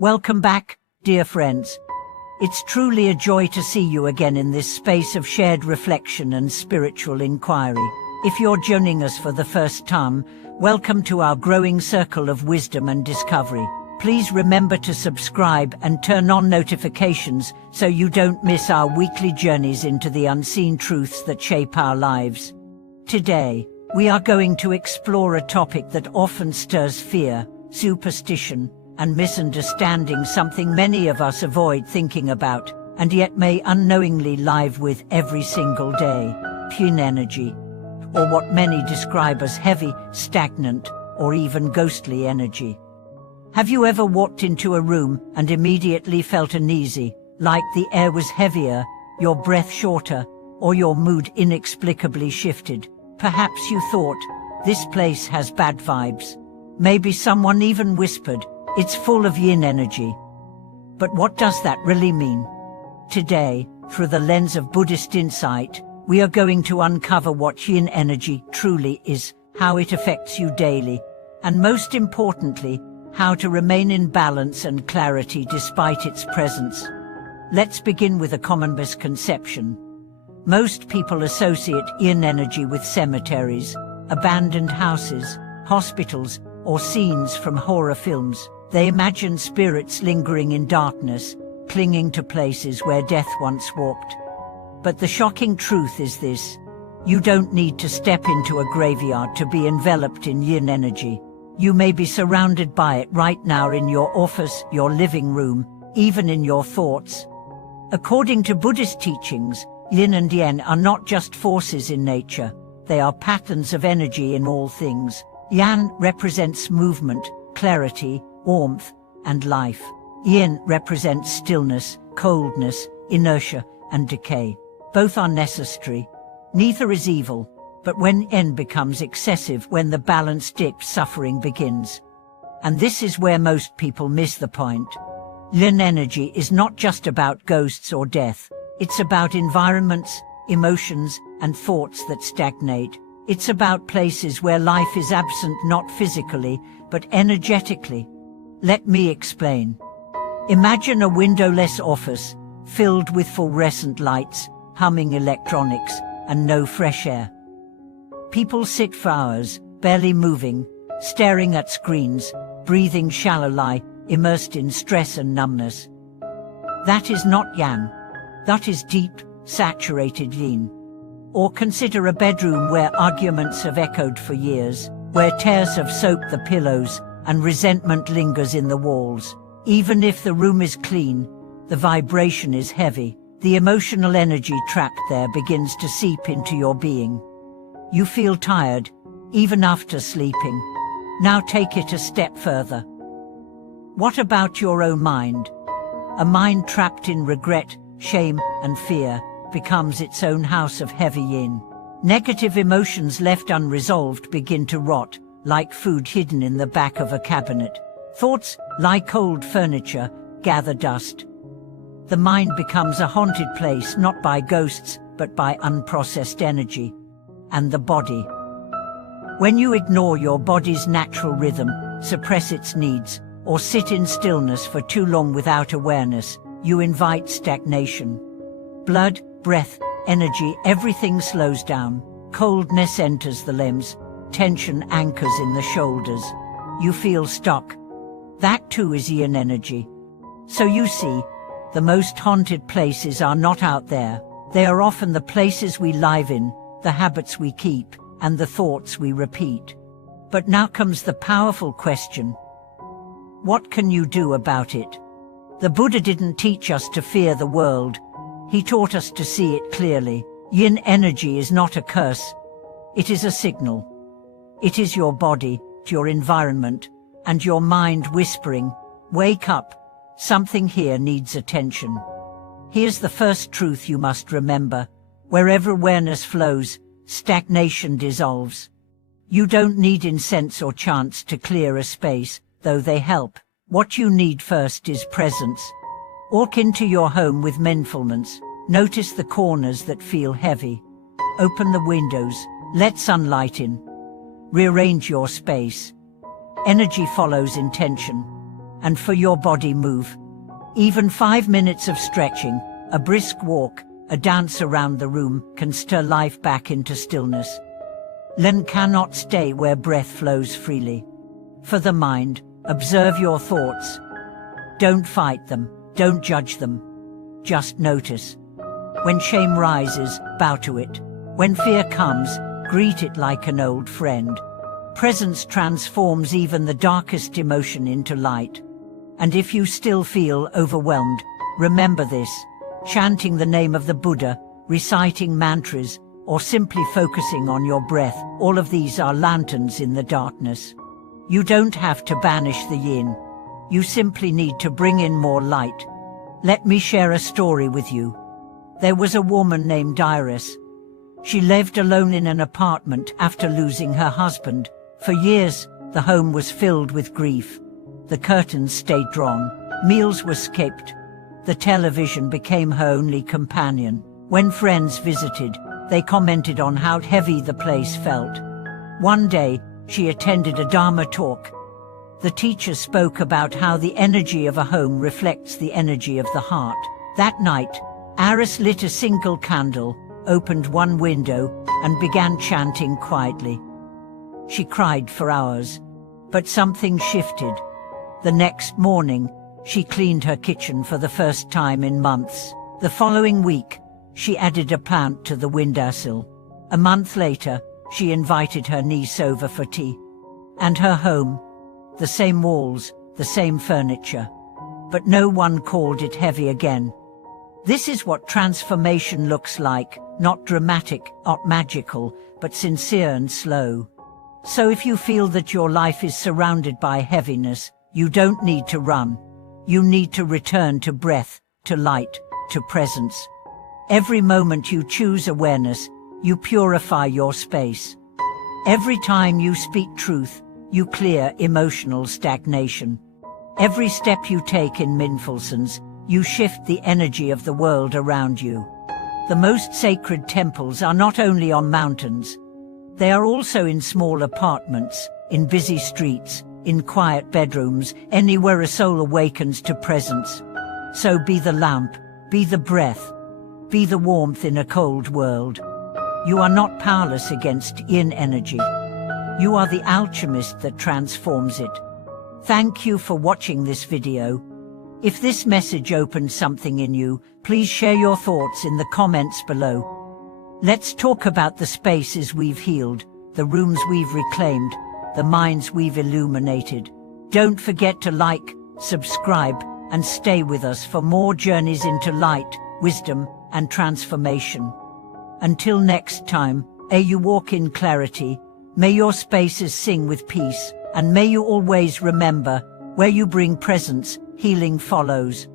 Welcome back, dear friends. It's truly a joy to see you again in this space of shared reflection and spiritual inquiry. If you're joining us for the first time, welcome to our growing circle of wisdom and discovery. Please remember to subscribe and turn on notifications so you don't miss our weekly journeys into the unseen truths that shape our lives. Today, we are going to explore a topic that often stirs fear, superstition, and misunderstanding, something many of us avoid thinking about, and yet may unknowingly live with every single day: yin energy, or what many describe as heavy, stagnant, or even ghostly energy. Have you ever walked into a room and immediately felt uneasy, like the air was heavier, your breath shorter, or your mood inexplicably shifted? Perhaps you thought, "This place has bad vibes." Maybe someone even whispered, "It's full of yin energy." But what does that really mean? Today, through the lens of Buddhist insight, we are going to uncover what yin energy truly is, how it affects you daily, and most importantly, how to remain in balance and clarity despite its presence. Let's begin with a common misconception. Most people associate yin energy with cemeteries, abandoned houses, hospitals, or scenes from horror films. They imagine spirits lingering in darkness, clinging to places where death once walked. But the shocking truth is this: you don't need to step into a graveyard to be enveloped in yin energy. You may be surrounded by it right now in your office, your living room, even in your thoughts. According to Buddhist teachings, yin and yang are not just forces in nature, they are patterns of energy in all things. Yang represents movement, clarity, warmth, and life. Yin represents stillness, coldness, inertia, and decay. Both are necessary. Neither is evil, but when yin becomes excessive, when the balance dips, suffering begins. And this is where most people miss the point. Yin energy is not just about ghosts or death. It's about environments, emotions, and thoughts that stagnate. It's about places where life is absent, not physically, but energetically. Let me explain. Imagine a windowless office, filled with fluorescent lights, humming electronics, and no fresh air. People sit for hours, barely moving, staring at screens, breathing shallowly, immersed in stress and numbness. That is not yang. That is deep, saturated yin. Or consider a bedroom where arguments have echoed for years, where tears have soaked the pillows, and resentment lingers in the walls. Even if the room is clean, the vibration is heavy. The emotional energy trapped there begins to seep into your being. You feel tired, even after sleeping. Now take it a step further. What about your own mind? A mind trapped in regret, shame, and fear becomes its own house of heavy yin. Negative emotions left unresolved begin to rot, like food hidden in the back of a cabinet. Thoughts, like old furniture, gather dust. The mind becomes a haunted place, not by ghosts, but by unprocessed energy. And the body. When you ignore your body's natural rhythm, suppress its needs, or sit in stillness for too long without awareness, you invite stagnation. Blood, breath, energy, everything slows down. Coldness enters the limbs. Tension anchors in the shoulders. You feel stuck. That too is yin energy. So you see, the most haunted places are not out there. They are often the places we live in, the habits we keep, and the thoughts we repeat. But now comes the powerful question. What can you do about it? The Buddha didn't teach us to fear the world. He taught us to see it clearly. Yin energy is not a curse. It is a signal. It is your body, your environment, and your mind whispering, "Wake up. Something here needs attention." Here's the first truth you must remember. Wherever awareness flows, stagnation dissolves. You don't need incense or chants to clear a space, though they help. What you need first is presence. Walk into your home with mindfulness. Notice the corners that feel heavy. Open the windows, let sunlight in. Rearrange your space. Energy follows intention. and for your body move. Even 5 minutes of stretching, a brisk walk, a dance around the room can stir life back into stillness. Len cannot stay where breath flows freely. For the mind, observe your thoughts. Don't fight them, don't judge them. Just notice. When shame rises, bow to it. When fear comes, greet it like an old friend. Presence transforms even the darkest emotion into light. And if you still feel overwhelmed, remember this. Chanting the name of the Buddha, reciting mantras, or simply focusing on your breath, all of these are lanterns in the darkness. You don't have to banish the yin. You simply need to bring in more light. Let me share a story with you. There was a woman named Iris. She lived alone in an apartment after losing her husband. For years, the home was filled with grief. The curtains stayed drawn, meals were skipped. The television became her only companion. When friends visited, they commented on how heavy the place felt. One day, she attended a Dharma talk. The teacher spoke about how the energy of a home reflects the energy of the heart. That night, Iris lit a single candle, opened one window, and began chanting quietly. She cried for hours, but something shifted. The next morning, she cleaned her kitchen for the first time in months. The following week, she added a plant to the windowsill. A month later, she invited her niece over for tea. And her home, the same walls, the same furniture. But no one called it heavy again. This is what transformation looks like, not dramatic, not magical, but sincere and slow. So if you feel that your life is surrounded by heaviness, you don't need to run. You need to return to breath, to light, to presence. Every moment you choose awareness, you purify your space. Every time you speak truth, you clear emotional stagnation. Every step you take in mindfulness, you shift the energy of the world around you. The most sacred temples are not only on mountains. They are also in small apartments, in busy streets, in quiet bedrooms, anywhere a soul awakens to presence. So be the lamp, be the breath, be the warmth in a cold world. You are not powerless against yin energy. You are the alchemist that transforms it. Thank you for watching this video. If this message opened something in you, please share your thoughts in the comments below. Let's talk about the spaces we've healed, the rooms we've reclaimed, the minds we've illuminated. Don't forget to like, subscribe, and stay with us for more journeys into light, wisdom, and transformation. Until next time, may you walk in clarity, may your spaces sing with peace, and may you always remember, where you bring presence, healing follows.